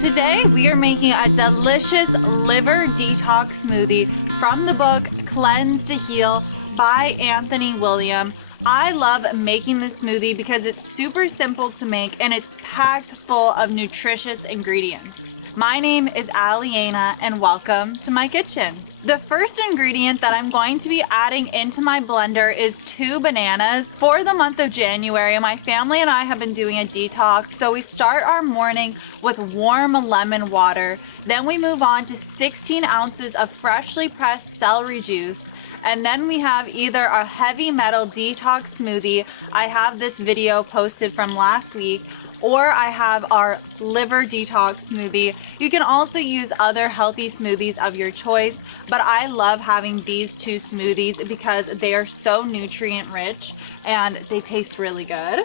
Today we are making a delicious liver detox smoothie from the book Cleanse to Heal by Anthony William. I love making this smoothie because it's super simple to make and it's packed full of nutritious ingredients. My name is Aliana and welcome to my kitchen. The first ingredient that I'm going to be adding into my blender is 2 bananas. For the month of January, my family and I have been doing a detox, so we start our morning with warm lemon water. Then we move on to 16 ounces of freshly pressed celery juice. And then we have either a heavy metal detox smoothie. I have this video posted from last week, or I have our liver detox smoothie. You can also use other healthy smoothies of your choice, but I love having these 2 smoothies because they are so nutrient rich and they taste really good.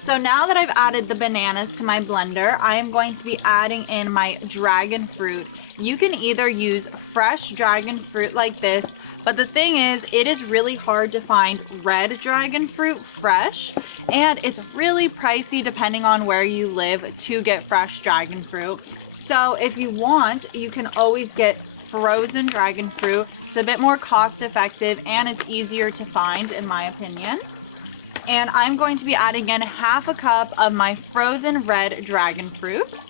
So now that I've added the bananas to my blender, I am going to be adding in my dragon fruit. You can either use fresh dragon fruit like this, but the thing is, it is really hard to find red dragon fruit fresh, and it's really pricey depending on where you live to get fresh dragon fruit. So if you want, you can always get frozen dragon fruit. It's a bit more cost effective and it's easier to find in my opinion. And I'm going to be adding in half a cup of my frozen red dragon fruit.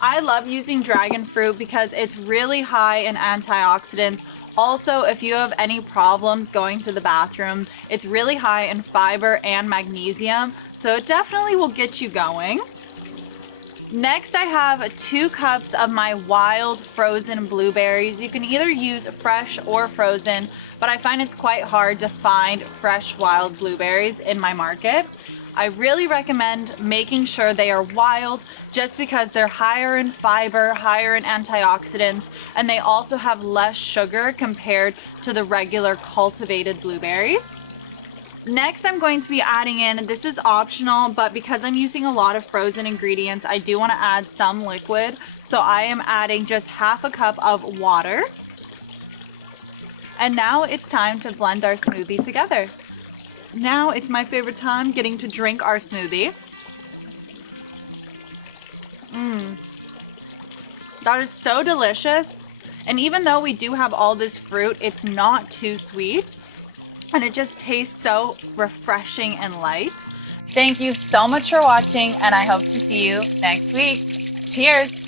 I love using dragon fruit because it's really high in antioxidants. Also, if you have any problems going to the bathroom, it's really high in fiber and magnesium, so it definitely will get you going. Next, I have 2 cups of my wild frozen blueberries. You can either use fresh or frozen, but I find it's quite hard to find fresh wild blueberries in my market. I really recommend making sure they are wild just because they're higher in fiber, higher in antioxidants, and they also have less sugar compared to the regular cultivated blueberries. Next, I'm going to be adding in, this is optional, but because I'm using a lot of frozen ingredients, I do want to add some liquid. So I am adding just half a cup of water. And now it's time to blend our smoothie together. Now it's my favorite time, getting to drink our smoothie. That is so delicious. And even though we do have all this fruit, it's not too sweet. And it just tastes so refreshing and light. Thank you so much for watching, and I hope to see you next week. Cheers!